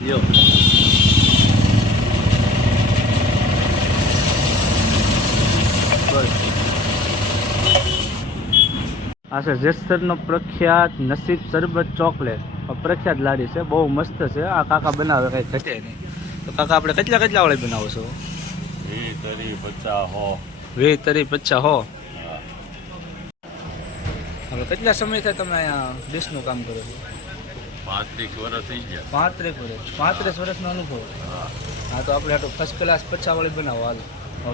બસ આ છે જેસરનો પ્રખ્યાત નસીબ શરબત ચોકલેટ. પ્રખ્યાત લારી છે બહુ મસ્ત છે. આ કાકા બનાવે કઈ ઘટે નહીં. તો કાકા આપણે કેટલા કેટલા વાળી બનાવો છો? વી તરી પચાસ હો. વીસ તરી પચાસ હો. હવે કેટલા સમયથી તમે અહીંયા ડીશનું કામ કરો છો? પાંત્રીસ વર્ષ થઈ ગયા. પાંત્રીસ વર્ષ પાંત્રીસ વર્ષનો અનુભવ. હા. તો આપણે આટલું ફર્સ્ટ ક્લાસ પચાસ વાળી બનાવો. હાલો.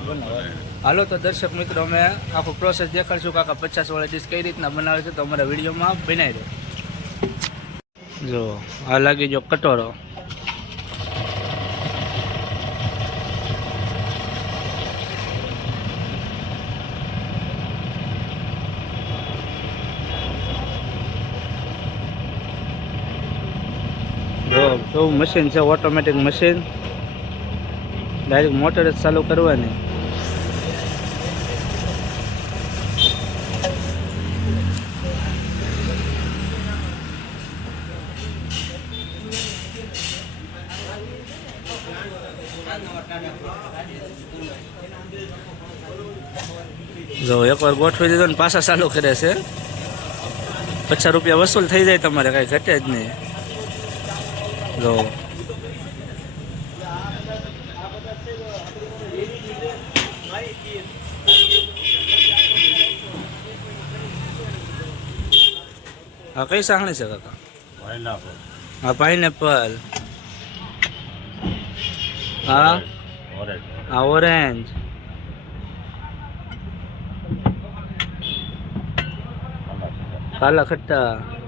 બનાવો. હાલો તો દર્શક મિત્રો અમે આખો પ્રોસેસ દેખાડશું કાકા પચાસ વાળી ડીશ કઈ રીતના બનાવે છે તો અમારા વિડીયોમાં બનાવી દો. જો આ લાગી જો કટોરો. કેવું મશીન છે ઓટોમેટિક મશીન ડાયરેક્ટ મોટર જ ચાલુ કરવાની. જો, એકવાર ગોઠવી દીધો ને પાછા ચાલુ કરે છે. પચાસ રૂપિયા વસૂલ થઈ જાય તમારે, કાંઈ ઘટે જ નહીં. જો હા કઈ સાહણી છે કાકા? હા પાઇનેપલ હા હા ઓરેન્જ કાલા ખટ્ટા.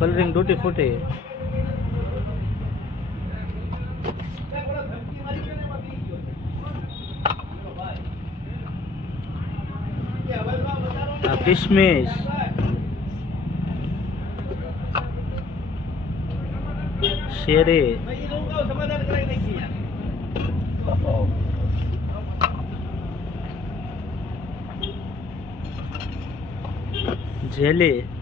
कलरिंग टूटी फूटी किशमिश शेरे झेले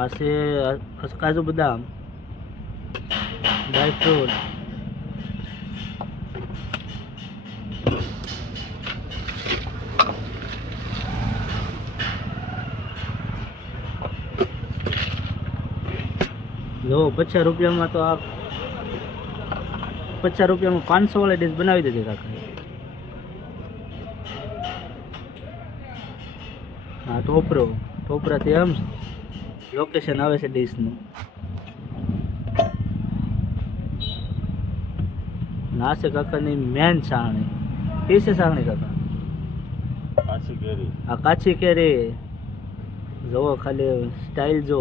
આ કાજુ બદામ ડ્રાય ફ્રૂટ જો, પચાસ રૂપિયામાં તો આ પચાસ રૂપિયામાં પાંચસો વાળી ડીશ બનાવી દીધી કાકા. હા, ટોપરો. ટોપરાથી આમ લોકેશન આવે છે ડીશનું. નાસે કાકાની મેન સાણી એ છે સાવણી કાકા? કાચી કેરી. આ કાચી કેરી. જોવો ખાલી સ્ટાઇલ જો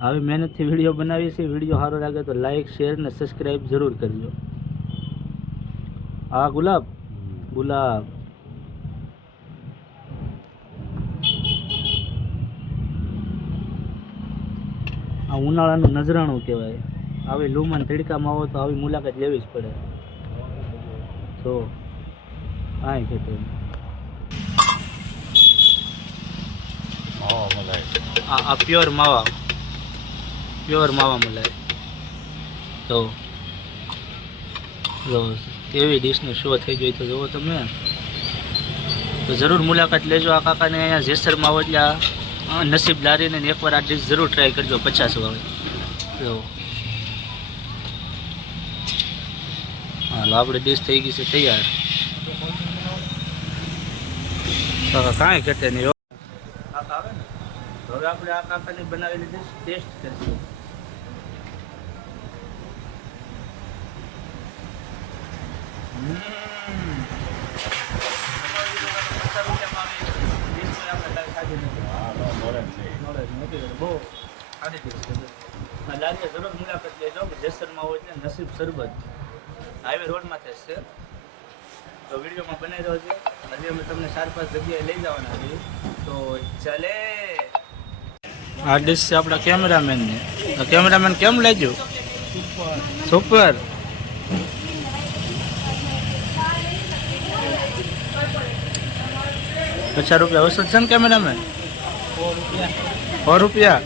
આવી મહેનતથી વીડિયો બનાવીએ છીએ વીડિયો સારો લાગે તો લાઈક શેર ને સબસ્ક્રાઈબ જરૂર કરજો. આ ગુલાબ. ગુલાબ. આ ઉનાળાનું નજરાણું કહેવાય. આવી લૂમાં તડકામાં આવો તો આવી મુલાકાત લેવી જ પડે. તો કાંઈ ખેતર આ આ પ્યોર માવા. પ્યોર માવા મલાઈ. તો જો કેવી ડીશનો શો થઈ ગયો તો જુઓ તમે. તો જરૂર મુલાકાત લેજો આ કાકાને. અહીંયા જેસરમાં આવો એટલે આ આ નસીબ લારીને ને એકવાર આ ડીશ જરૂર ટ્રાય કરજો પચાસ વાળી જો. હાલો આપણે ડીશ થઈ ગઈ છે તૈયાર. કાકા કાંઈ ઘટે નહીં હો. કાકા આવે ને? તો હવે આપણે આ કાકાની બનાવેલી ડીશ ટેસ્ટ કરીશું. છે જરૂર મુલાકાત લેજો જેસરમાં હોય છે નસીબ સરબત હાઈવે રોડમાં છે તો વિડીયોમાં બનાવી રહ્યો છે હજી અમે તમને ચાર પાંચ જગ્યાએ લઈ જવાના છીએ તો ચાલે આ ડિશ છે આપણા કેમેરામેનની કેમેરામેન કેમ લાગ્યું? સુપર પચાસ રૂપિયા. ઓછો છે ને કેમેરામેન સો રૂપિયા?